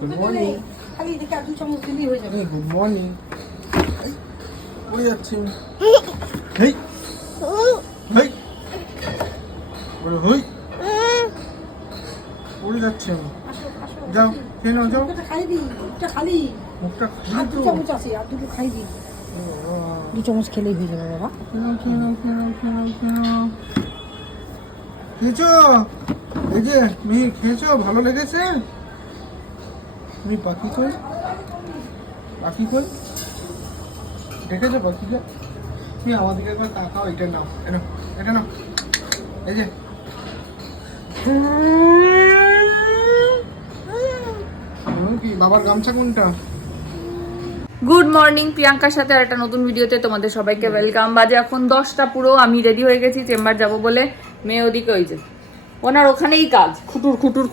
Good morning. Good morning. পড়ে যাচ্ছি। হেই হেই বলে হই পড়ে যাচ্ছি আমি। যাও খেয়ে নাও, যাও। মুখটা খালি তো। দু চামচ খেলেই হয়ে যাবে বাবা। খেয়েছো? এই যে মিহি, খেয়েছো? ভালো লেগেছে? তুমি পাখি কই? পাখি কই? দেখেছো পাখিকে? তুমি আমাদেরকে একবার তাকাও। এটা নাও, এটা নাও। এই যে কি বাবার গামছা কোনটা? গুড মর্নিং, প্রিয়াঙ্কার সাথে আর একটা নতুন ভিডিওতে তোমাদের সবাইকে ওয়েলকাম। বাজে এখন 10টা পুরো। আমি রেডি হয়ে গেছি চেম্বার যাব বলে। মেয়ে ওদিকে ওই যে ওনার ওখানেই কাজ, খুটুর খুটুর